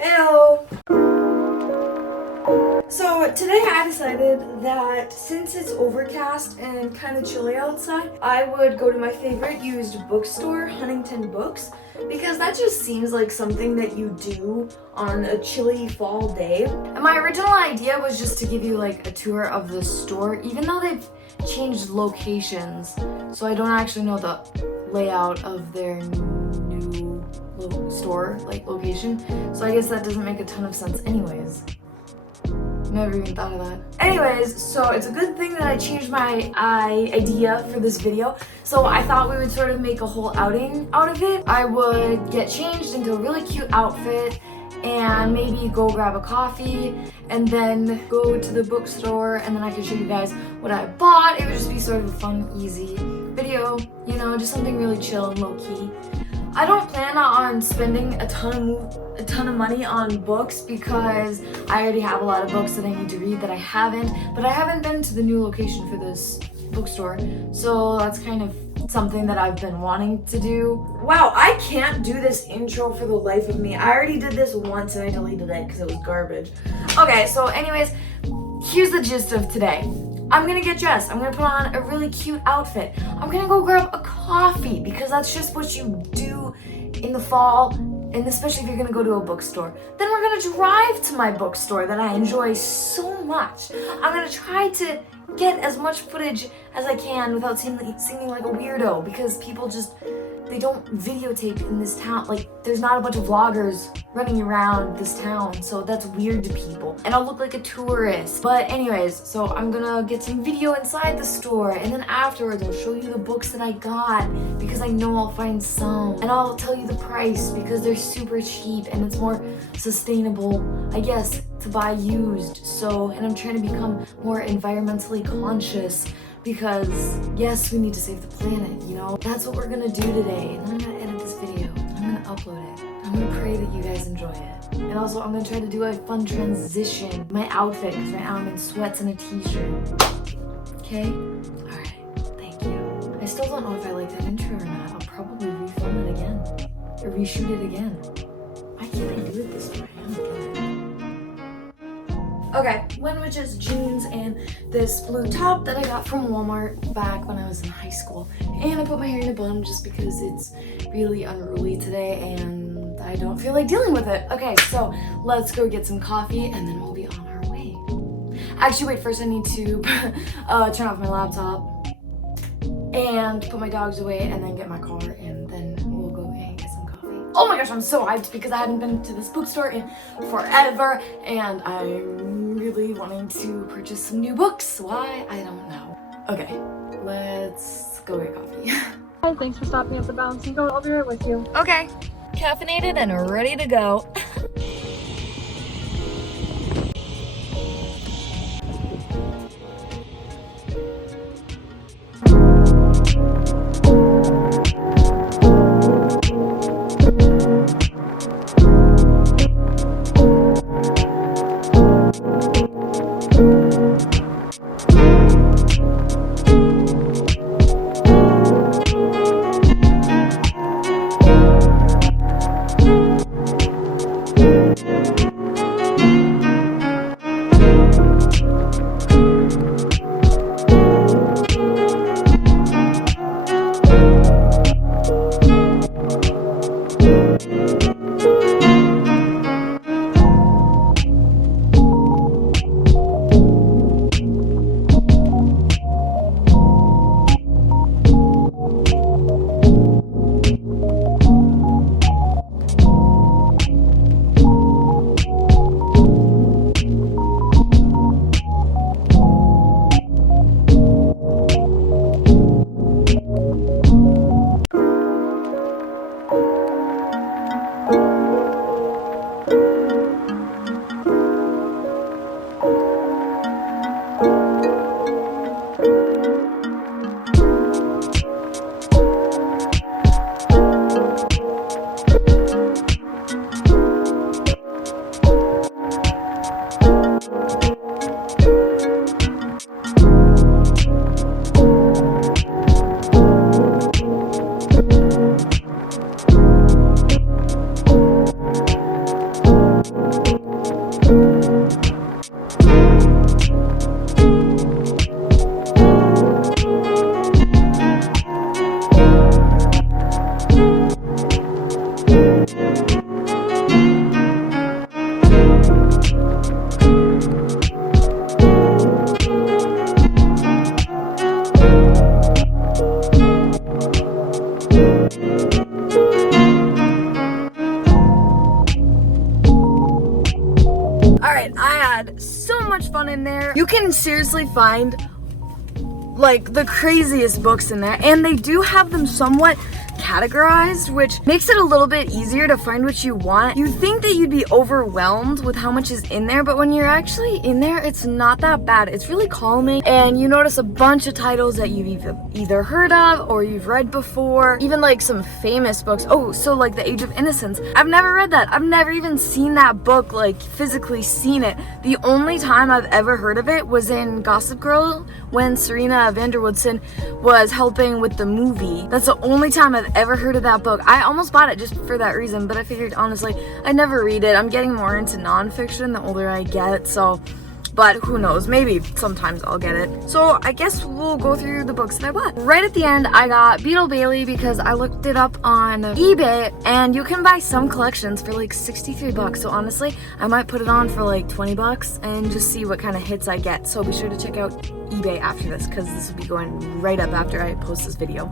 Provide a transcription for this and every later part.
Heyo! So today I decided that since it's overcast and kind of chilly outside, I would go to my favorite used bookstore, Huntington Books, because that just seems like something that you do on a chilly fall day. And my original idea was just to give you like a tour of the store, even though they've changed locations, so I don't actually know the layout of their new store location, so I guess that doesn't make a ton of sense anyways. Never even thought of that. Anyways, so it's a good thing that I changed my idea for this video. So I thought we would sort of make a whole outing out of it. I would get changed into a really cute outfit and maybe go grab a coffee and then go to the bookstore, and then I could show you guys what I bought. It would just be sort of a fun, easy video, you know, just something really chill and low-key. I don't plan on spending a ton of money on books because I already have a lot of books that I need to read that I haven't, but I haven't been to the new location for this bookstore, so that's kind of something that I've been wanting to do. Wow, I can't do this intro for the life of me. I already did this once and I deleted it because it was garbage. Okay, so anyways, here's the gist of today. I'm gonna get dressed. I'm gonna put on a really cute outfit. I'm gonna go grab a coffee because that's just what you do in the fall, and especially if you're gonna go to a bookstore. Then we're gonna drive to my bookstore that I enjoy so much. I'm gonna try to get as much footage as I can without seeming like a weirdo, because people just, they don't videotape in this town. Like, there's not a bunch of vloggers running around this town, so that's weird to people. And I'll look like a tourist. But anyways, so I'm gonna get some video inside the store, and then afterwards I'll show you the books that I got, because I know I'll find some. And I'll tell you the price, because they're super cheap and it's more sustainable, I guess, to buy used. So, and I'm trying to become more environmentally conscious, because yes, we need to save the planet, you know? That's what we're gonna do today. And then I'm gonna edit this video. I'm gonna upload it. I'm gonna pray that you guys enjoy it. And also I'm gonna try to do a fun transition. My outfit, because right now I'm in sweats and a t-shirt. Okay? Alright, thank you. I still don't know if I like that intro or not. I'll probably refilm it again. Or reshoot it again. Why can't I do it this way? I don't get it. Okay, went with just jeans and this blue top that I got from Walmart back when I was in high school. And I put my hair in a bun just because it's really unruly today and I don't feel like dealing with it. Okay, so let's go get some coffee and then we'll be on our way. Actually, wait, first I need to turn off my laptop and put my dogs away and then get my car, and then we'll go and get some coffee. Oh my gosh, I'm so hyped because I haven't been to this bookstore in forever and I'm really wanting to purchase some new books. Why? I don't know. Okay, let's go get coffee. Hi, thanks for stopping at the Balance and Go. I'll be right with you. Okay, caffeinated and ready to go. right, I had so much fun in there. You can seriously find like the craziest books in there, and they do have them somewhat categorized, which makes it a little bit easier to find what you want. You'd think that you'd be overwhelmed with how much is in there, but when you're actually in there, it's not that bad. It's really calming, and you notice a bunch of titles that you've either heard of or you've read before, even like some famous books. Oh, so like The Age of Innocence. I've never read that. I've never even seen that book, like physically seen it. The only time I've ever heard of it was in Gossip Girl when Serena Vanderwoodson was helping with the movie. That's the only time I've ever heard of that book. I almost bought it just for that reason, but I figured honestly I'd never read it. I'm getting more into nonfiction the older I get, so, but who knows, maybe sometimes I'll get it. So I guess we'll go through the books that I bought. Right at the end, I got Beetle Bailey because I looked it up on eBay, and you can buy some collections for like 63 bucks. So honestly, I might put it on for like 20 bucks and just see what kind of hits I get. So be sure to check out eBay after this, because this will be going right up after I post this video.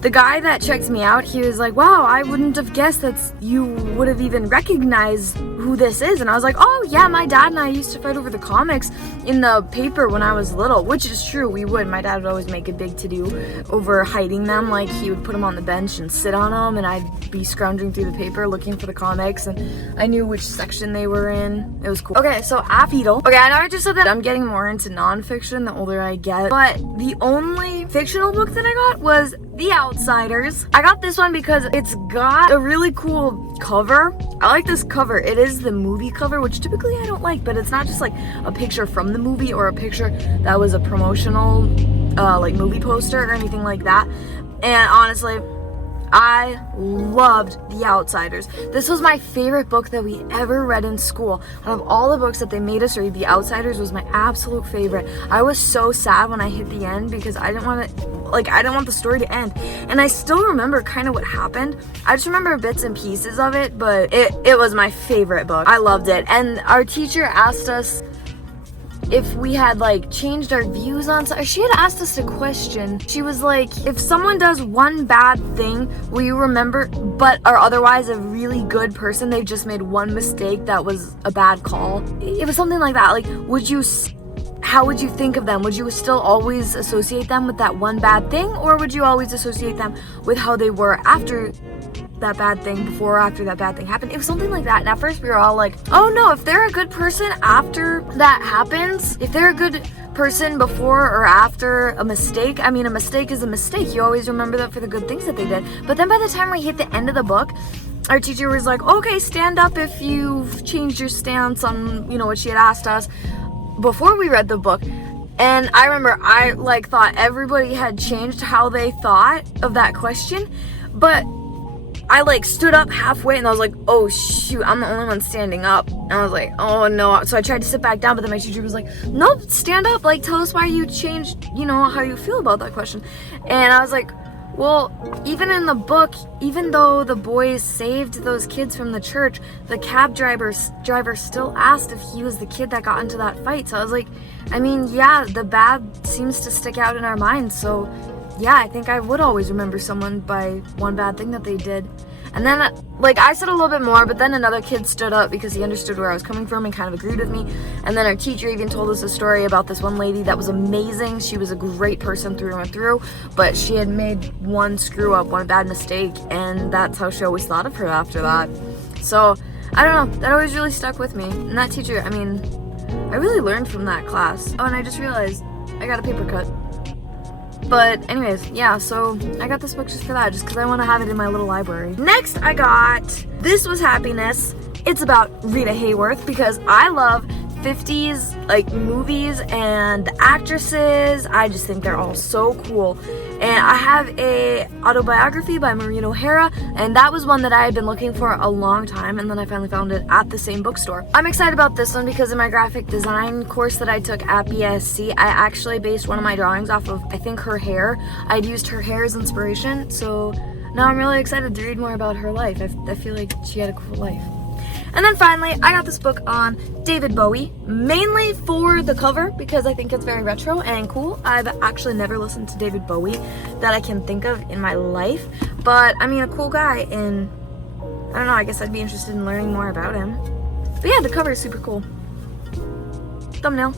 The guy that checked me out, he was like, wow, I wouldn't have guessed that you would have even recognized who this is. And I was like, oh yeah, my dad and I used to fight over the comics in the paper when I was little, which is true, we would. My dad would always make a big to-do over hiding them. Like, he would put them on the bench and sit on them, and I'd be scrounging through the paper looking for the comics, and I knew which section they were in. It was cool. Okay, so Beetle. Okay, I know I just said that I'm getting more into nonfiction the older I get, but the only fictional book that I got was The Outsiders. I got this one because it's got a really cool cover. I like this cover. It is the movie cover, which typically I don't like, but it's not just like a picture from the movie or a picture that was a promotional like movie poster or anything like that. And honestly, I loved The Outsiders. This was my favorite book that we ever read in school. Out of all the books that they made us read, The Outsiders was my absolute favorite. I was so sad when I hit the end because I didn't want the story to end. And I still remember kind of what happened. I just remember bits and pieces of it, but it was my favorite book. I loved it. And our teacher asked us if we had like changed our views on something. She had asked us a question. She was like, if someone does one bad thing, will you remember, but are otherwise a really good person, they've just made one mistake that was a bad call? It was something like that. Like, how would you think of them? Would you still always associate them with that one bad thing, or would you always associate them with how they were after that bad thing, before or after that bad thing happened? It was something like that. And at first we were all like, oh no, if they're a good person after that happens, if they're a good person before or after a mistake, I mean, a mistake is a mistake. You always remember that for the good things that they did. But then by the time we hit the end of the book, our teacher was like, okay, stand up if you've changed your stance on, what she had asked us before we read the book. And I remember I thought everybody had changed how they thought of that question, but I stood up halfway and I was like, oh shoot, I'm the only one standing up. And I was like, oh no. So I tried to sit back down, but then my teacher was like, nope, stand up. Tell us why you changed, how you feel about that question. And I was like, well, even in the book, even though the boys saved those kids from the church, the cab driver still asked if he was the kid that got into that fight. So I was like, I mean, yeah, the bad seems to stick out in our minds. So yeah, I think I would always remember someone by one bad thing that they did. And then, I said a little bit more, but then another kid stood up because he understood where I was coming from and kind of agreed with me. And then our teacher even told us a story about this one lady that was amazing. She was a great person through and through, but she had made one screw up, one bad mistake, and that's how she always thought of her after that. So, I don't know, that always really stuck with me. And that teacher, I mean, I really learned from that class. Oh, and I just realized I got a paper cut. But anyways, yeah, so I got this book just for that, just because I want to have it in my little library. Next, I got This Was Happiness. It's about Rita Hayworth because I love 50s movies and the actresses. I just think they're all so cool. And I have a autobiography by Maureen O'Hara, and that was one that I had been looking for a long time, and then I finally found it at the same bookstore. I'm excited about this one because in my graphic design course that I took at BSC, I actually based one of my drawings off of, I think, her hair. I'd used her hair as inspiration, so now I'm really excited to read more about her life. I feel like she had a cool life. And then finally, I got this book on David Bowie, mainly for the cover because I think it's very retro and cool. I've actually never listened to David Bowie that I can think of in my life, but I mean, a cool guy, and I don't know, I guess I'd be interested in learning more about him. But yeah, the cover is super cool. Thumbnail.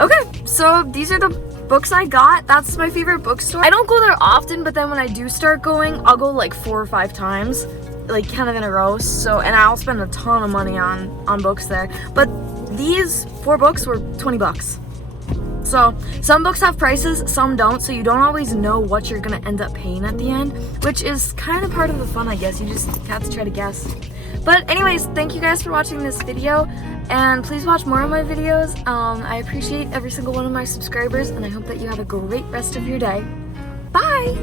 Okay, so these are the books I got. That's my favorite bookstore. I don't go there often, but then when I do start going, I'll go like 4 or 5 times, like kind of in a row. So, and I'll spend a ton of money on books there. But these 4 books were 20 bucks. So some books have prices, some don't, so you don't always know what you're gonna end up paying at the end, which is kind of part of the fun, I guess. You just have to try to guess. But anyways, thank you guys for watching this video, and please watch more of my videos. I appreciate every single one of my subscribers, and I hope that you have a great rest of your day. Bye!